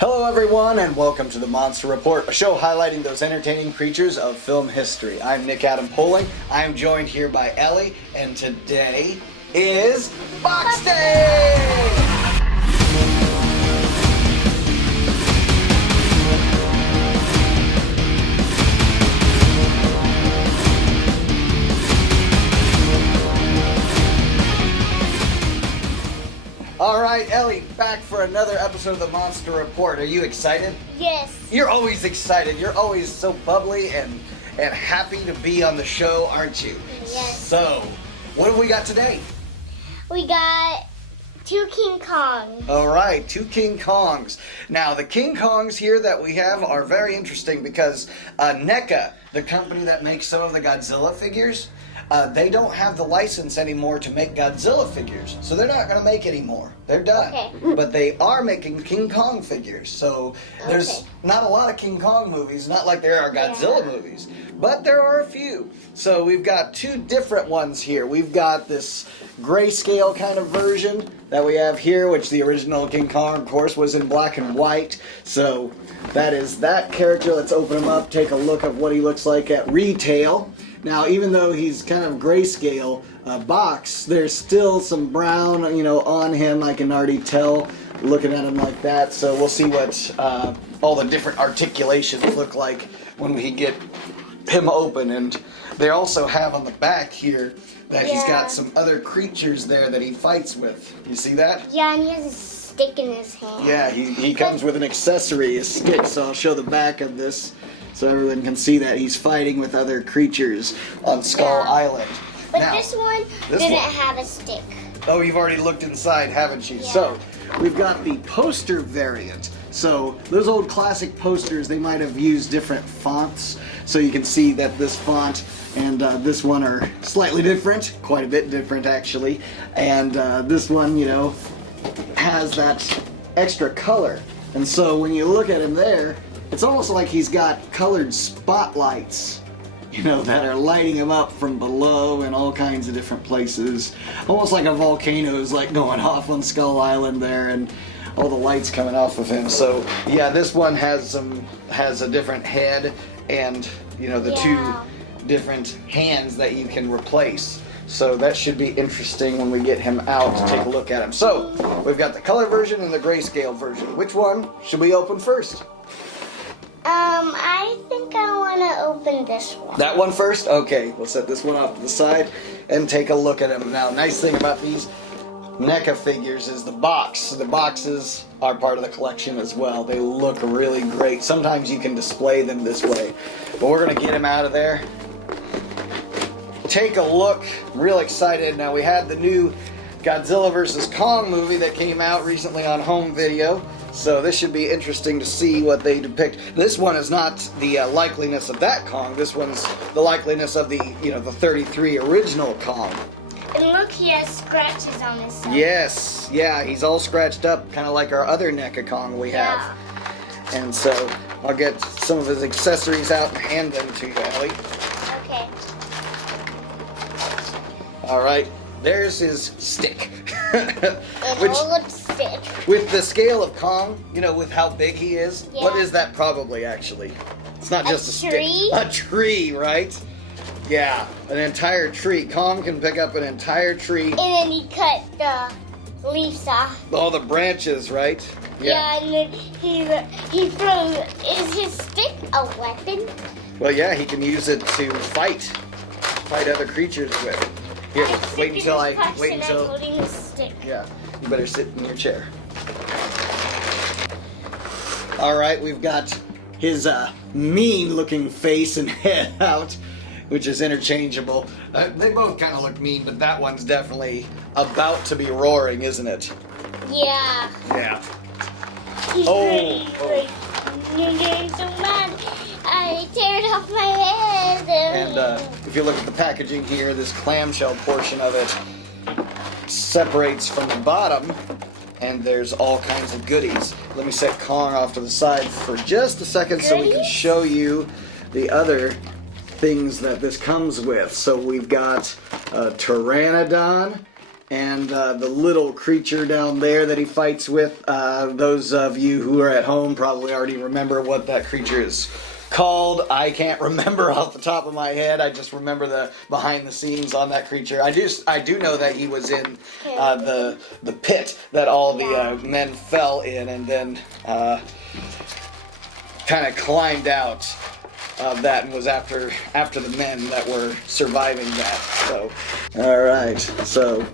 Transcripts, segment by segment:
Hello everyone and welcome to the Monster Report, a show highlighting those entertaining creatures of film history. I'm Nick Adam Poling. I'm joined here by Ellie, and today is Box Day! Alright, Ellie, back for another episode of the Monster Report. Are you excited? Yes. You're always excited. You're always so bubbly and happy to be on the show, aren't you? Yes. So, what have we got today? We got two King Kong. Alright, two King Kongs. Now, the King Kongs here that we have are very interesting because NECA, the company that makes some of the Godzilla figures, they don't have the license anymore to make Godzilla figures, so they're not going to make any more. They're done. Okay. But they are making King Kong figures, so there's not a lot of King Kong movies, not like there are Godzilla movies, but there are a few. So we've got two different ones here. We've got this grayscale kind of version that we have here, which the original King Kong, of course, was in black and white. So that is that character. Let's open him up, take a look at what he looks like at retail. Now, even though he's kind of grayscale box, there's still some brown, on him. I can already tell looking at him like that. So we'll see what all the different articulations look like when we get him open. And they also have on the back here that he's got some other creatures there that he fights with. You see that? Yeah, and he has a stick in his hand. Yeah, he comes with an accessory, a stick. So I'll show the back of this, so everyone can see that he's fighting with other creatures on Skull Island. But now, this one didn't have a stick. Oh, you've already looked inside, haven't you? Yeah. So, we've got the poster variant. So, those old classic posters, they might have used different fonts. So you can see that this font and this one are slightly different, quite a bit different actually. And this one, has that extra color. And so when you look at him there, it's almost like he's got colored spotlights, that are lighting him up from below in all kinds of different places. Almost like a volcano is like going off on Skull Island there, and all the lights coming off of him. So yeah, this one has a different head and the two different hands that you can replace. So that should be interesting when we get him out to take a look at him. So we've got the color version and the grayscale version. Which one should we open first? I think I want to open this one. That one first? Okay, we'll set this one off to the side and take a look at him. Now, nice thing about these NECA figures is the box. So the boxes are part of the collection as well. They look really great. Sometimes you can display them this way. But we're going to get him out of there. Take a look. I'm real excited. Now, we had the new Godzilla vs. Kong movie that came out recently on home video. So this should be interesting to see what they depict. This one is not the likeliness of that Kong. This one's the likeliness of the, the 33 original Kong. And look, he has scratches on his side. Yes, yeah, he's all scratched up, kind of like our other NECA Kong we have. And so I'll get some of his accessories out and hand them to you, Ellie. Okay. All right, there's his stick. An old stick. With the scale of Kong, with how big he is, what is that probably actually? It's not just a tree? stick. A tree, right? Yeah, an entire tree. Kong can pick up an entire tree. And then he cut the leaves off. All the branches, right? Yeah, and then he throws. Is his stick a weapon? Well, yeah, he can use it to fight other creatures with. Here, wait until. I'm holding his stick. Yeah, you better sit in your chair. All right, we've got his mean-looking face and head out, which is interchangeable. They both kind of look mean, but that one's definitely about to be roaring, isn't it? Yeah. Yeah. He's pretty. You're getting so mad. I teared off my head. And if you look at the packaging here, this clamshell portion of it separates from the bottom, and there's all kinds of goodies. Let me set Kong off to the side for just a second so we can show you the other things that this comes with. So we've got a Pteranodon, and the little creature down there that he fights with. Those of you who are at home probably already remember what that creature is called. I can't remember off the top of my head. I just remember the behind the scenes on that creature. I do know that he was in the pit that all the men fell in, and then kind of climbed out of that and was after the men that were surviving that. So, all right. So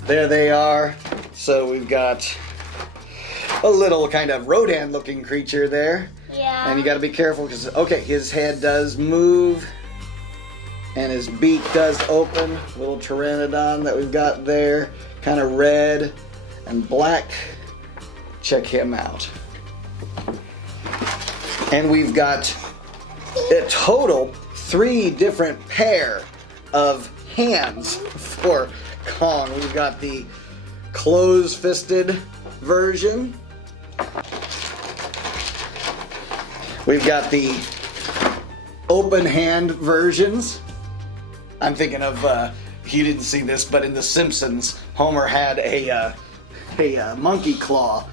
there they are. So we've got a little kind of Rodan-looking creature there. Yeah. And you got to be careful because, okay, his head does move and his beak does open. Little pteranodon that we've got there, kind of red and black. Check him out. And we've got a total 3 different pair of hands for Kong. We've got the closed-fisted version. We've got the open hand versions. I'm thinking of, you didn't see this, but in The Simpsons, Homer had a monkey claw.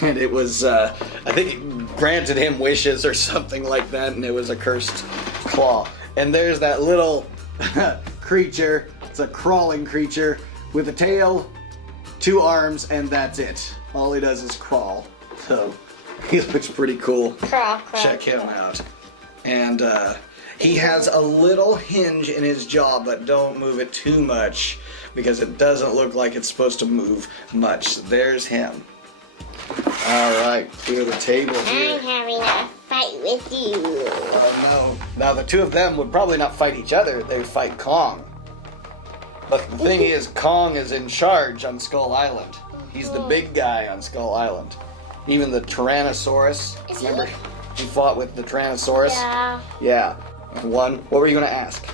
And it was, I think it granted him wishes or something like that, and it was a cursed claw. And there's that little creature. It's a crawling creature with a tail, 2 arms, and that's it. All he does is crawl. So he looks pretty cool. Crawl. Check him out. And he has a little hinge in his jaw, but don't move it too much because it doesn't look like it's supposed to move much. So there's him. Alright, clear the table here. I'm having a fight with you. Oh no. Now the 2 of them would probably not fight each other, they would fight Kong. But the thing is, Kong is in charge on Skull Island. He's the big guy on Skull Island. Even the Tyrannosaurus, remember? He fought with the Tyrannosaurus? Yeah. Yeah. What were you going to ask?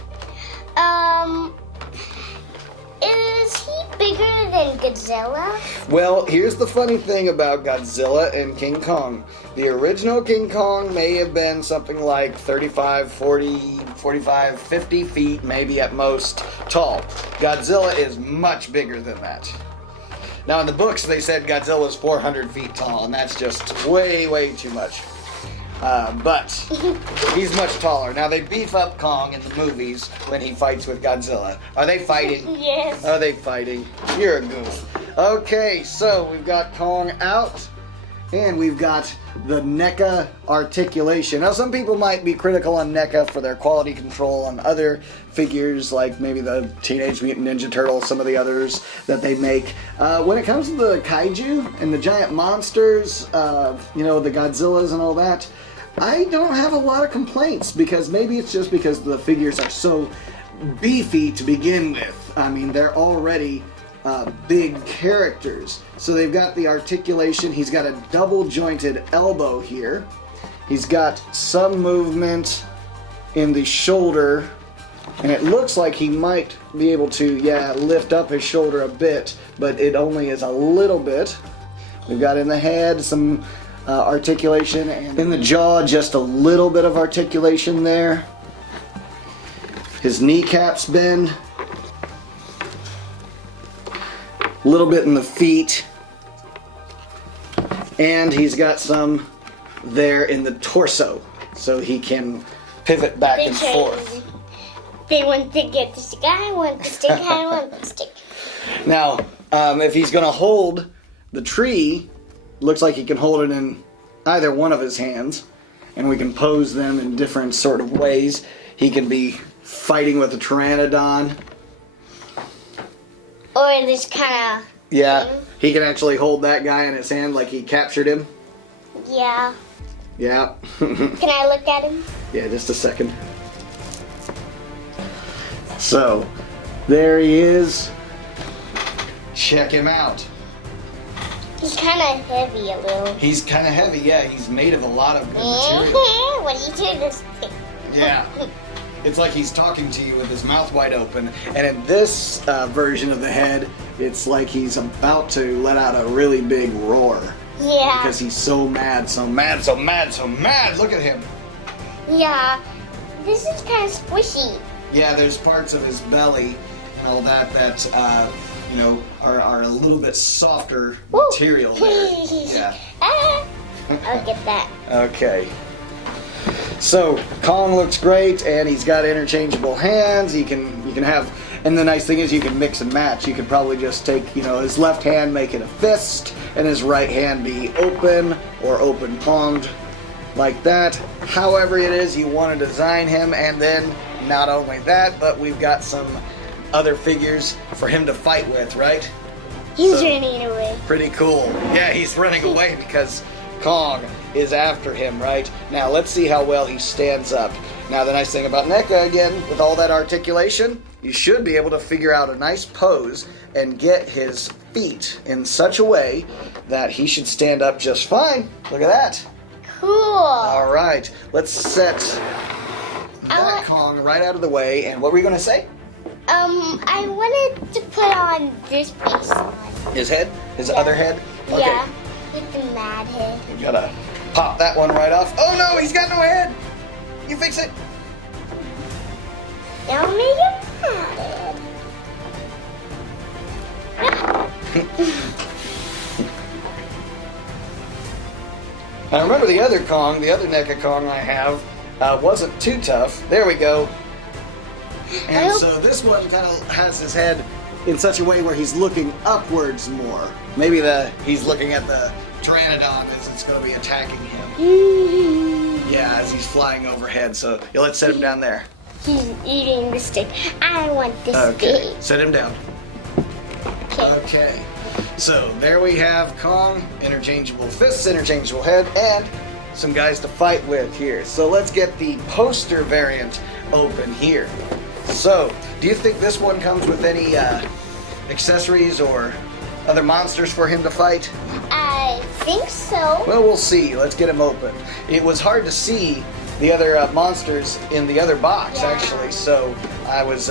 Is he bigger than Godzilla? Well, here's the funny thing about Godzilla and King Kong. The original King Kong may have been something like 35, 40, 45, 50 feet, maybe at most, tall. Godzilla is much bigger than that. Now in the books they said Godzilla is 400 feet tall, and that's just way, way too much. But he's much taller. Now they beef up Kong in the movies when he fights with Godzilla. Are they fighting? Yes. Are they fighting? You're a goof. Okay, so we've got Kong out, and we've got the NECA articulation. Now some people might be critical on NECA for their quality control on other figures, like maybe the Teenage Mutant Ninja Turtles, some of the others that they make. When it comes to the kaiju and the giant monsters, you know, the Godzillas and all that, I don't have a lot of complaints, because maybe it's just because the figures are so beefy to begin with. I mean, they're already big characters. So they've got the articulation. He's got a double jointed elbow here. He's got some movement in the shoulder, and it looks like he might be able to, lift up his shoulder a bit, but it only is a little bit. We've got in the head some articulation, and in the jaw just a little bit of articulation there. His kneecaps bend. A little bit in the feet. And he's got some there in the torso, so he can pivot back and forth. They want to get the stick. I want the stick. I want the stick. Now, if he's going to hold the tree, looks like he can hold it in either one of his hands, and we can pose them in different sort of ways. He can be fighting with a pteranodon. Or this kind of... Yeah, he can actually hold that guy in his hand like he captured him. Yeah. Yeah. Can I look at him? Yeah, just a second. So, there he is. Check him out. He's kind of heavy a little. He's kind of heavy, yeah. He's made of a lot of good material. What do you do this thing? Yeah. It's like he's talking to you with his mouth wide open. And in this version of the head, it's like he's about to let out a really big roar. Yeah. Because he's so mad, so mad, so mad, so mad. Look at him. Yeah. This is kind of squishy. Yeah, there's parts of his belly and all that you know, are a little bit softer Woo. material there. Yeah. I'll get that. Okay. So Kong looks great, and he's got interchangeable hands. You can have, and the nice thing is you can mix and match. You could probably just take, you know, his left hand, make it a fist, and his right hand be open or open palmed like that. However it is you want to design him, and then not only that, but we've got some other figures for him to fight with, right? He's running away. Pretty cool. Yeah, he's running away because Kong is after him, right? Now, let's see how well he stands up. Now, the nice thing about NECA, again, with all that articulation, you should be able to figure out a nice pose and get his feet in such a way that he should stand up just fine. Look at that. Cool. All right, let's set that Kong right out of the way. And what were you going to say? I wanted to put on this piece on. His head? His Yeah. other head? Okay. Yeah, with the mad head. You gotta pop that one right off. Oh no, he's got no head! You fix it! Don't make him mad. Now remember the other Kong, the other NECA Kong I have, wasn't too tough. There we go. And so this one kind of has his head in such a way where he's looking upwards more. Maybe he's looking at the Pteranodon as it's going to be attacking him. Yeah, as he's flying overhead. So let's set him down there. He's eating the stick. I want this Okay, stick. set him down. Okay. So there we have Kong, interchangeable fists, interchangeable head, and some guys to fight with here. So let's get the poster variant open here. So, do you think this one comes with any accessories or other monsters for him to fight? I think so. Well, we'll see. Let's get him open. It was hard to see the other monsters in the other box, Yeah. actually, so I was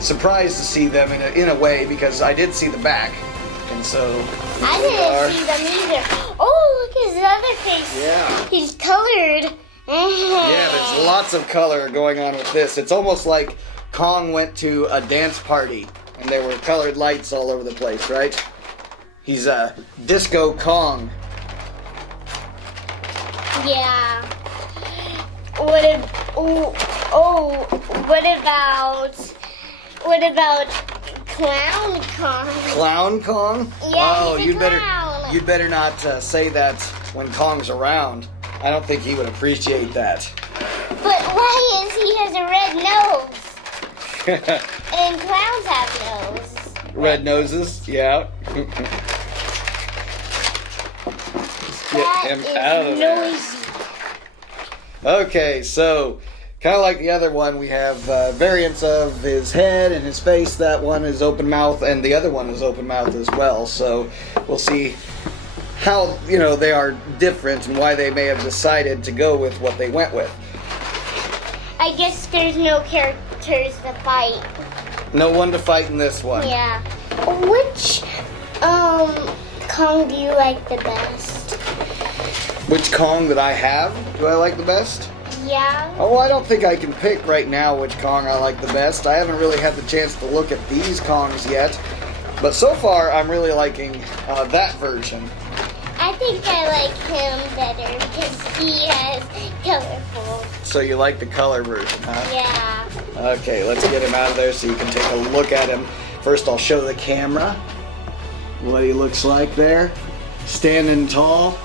surprised to see them in a way because I did see the back. And so I didn't see them either. Oh, look at his other face. Yeah. He's colored. Yeah, there's lots of color going on with this. It's almost like Kong went to a dance party and there were colored lights all over the place, right? He's a Disco Kong. Yeah. What about Clown Kong? Clown Kong? Yeah, Oh, he's a clown. you'd better not say that when Kong's around. I don't think he would appreciate that. But why is he has a red nose? And clowns have noses. Red noses, yeah. Get him out of there. Noisy. Okay, so kind of like the other one, we have variants of his head and his face. That one is open mouth, and the other one is open mouth as well. So we'll see how, you know, they are different and why they may have decided to go with what they went with. I guess there's no characters to fight. No one to fight in this one. Yeah. Which Kong do you like the best? Which Kong that I have do I like the best? Yeah. Oh, I don't think I can pick right now which Kong I like the best. I haven't really had the chance to look at these Kongs yet. But so far, I'm really liking that version. I think I like him better because he has colorful. So you like the color version, huh? Yeah. Okay, let's get him out of there so you can take a look at him. First, I'll show the camera what he looks like there. Standing tall.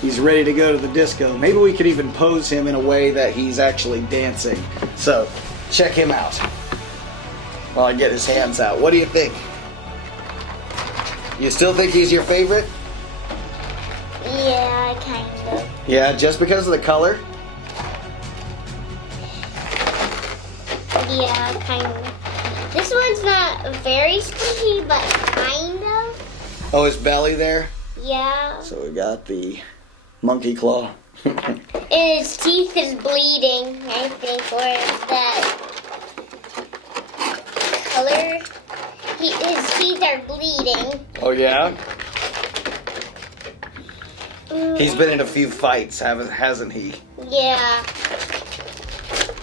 He's ready to go to the disco. Maybe we could even pose him in a way that he's actually dancing. So, check him out while I get his hands out. What do you think? You still think he's your favorite? Yeah, kind of. Yeah, just because of the color? Yeah, kind of. This one's not very squishy, but kind of. Oh, his belly there? Yeah. So we got the monkey claw. And his teeth is bleeding, I think, or is that color? His teeth are bleeding. Oh, yeah? He's been in a few fights, hasn't he? Yeah.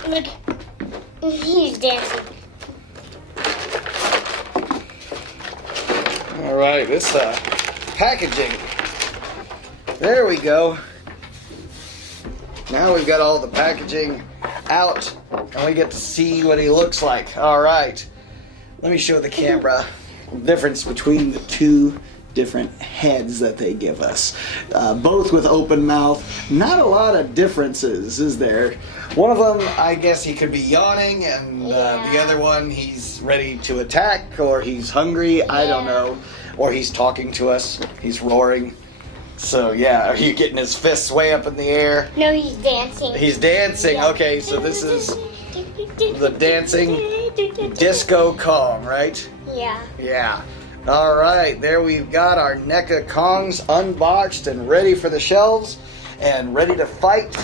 Look, he's dancing. All right, this packaging. There we go. Now we've got all the packaging out, and we get to see what he looks like. All right, let me show the camera the difference between the two different heads that they give us. Both with open mouth. Not a lot of differences, is there? One of them, I guess he could be yawning, and the other one, he's ready to attack, or he's hungry, I don't know. Or he's talking to us, he's roaring. So yeah, are you getting his fists way up in the air? No, he's dancing. He's dancing, okay, so this is the dancing disco Kong, right? Yeah. Yeah. All right, there we've got our NECA Kongs unboxed and ready for the shelves and ready to fight.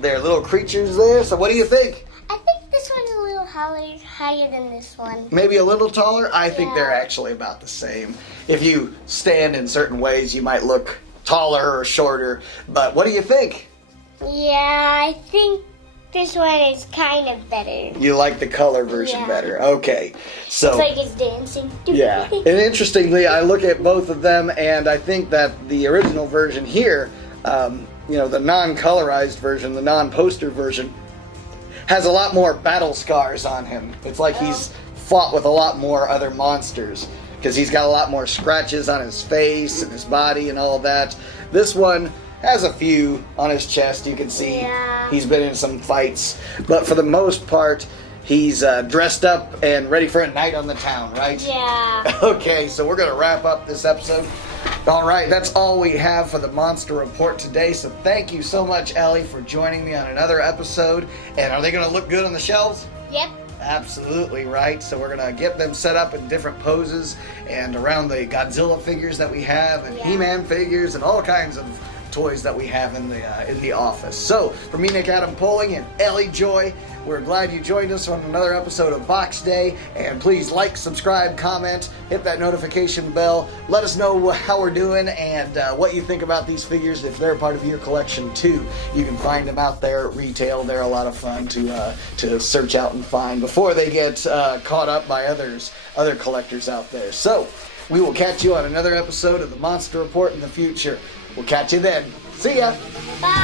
They're little creatures there, so what do you think? I think this one's a little higher than this one. Maybe a little taller? I think they're actually about the same. If you stand in certain ways, you might look taller or shorter, but what do you think? Yeah, I think this one is kind of better. You like the color version better. Okay. So it's like it's dancing. Yeah. And interestingly, I look at both of them and I think that the original version here, you know, the non-colorized version, the non-poster version, has a lot more battle scars on him. It's like he's fought with a lot more other monsters because he's got a lot more scratches on his face and his body and all that. This one has a few on his chest. You can see he's been in some fights, but for the most part, he's dressed up and ready for a night on the town, right? Yeah. Okay, so we're gonna wrap up this episode. All right, that's all we have for the Monster Report today. So thank you so much, Ellie, for joining me on another episode. And are they gonna look good on the shelves? Yep. Absolutely right. So we're gonna get them set up in different poses and around the Godzilla figures that we have and He-Man figures and all kinds of toys that we have in the office. So for me, Nick Adam Poling, and Ellie Joy, we're glad you joined us on another episode of Box Day. And please like, subscribe, comment, hit that notification bell. Let us know how we're doing and what you think about these figures. If they're part of your collection too, you can find them out there at retail. They're a lot of fun to search out and find before they get caught up by other collectors out there. So we will catch you on another episode of the Monster Report in the future. We'll catch you then. See ya. Bye.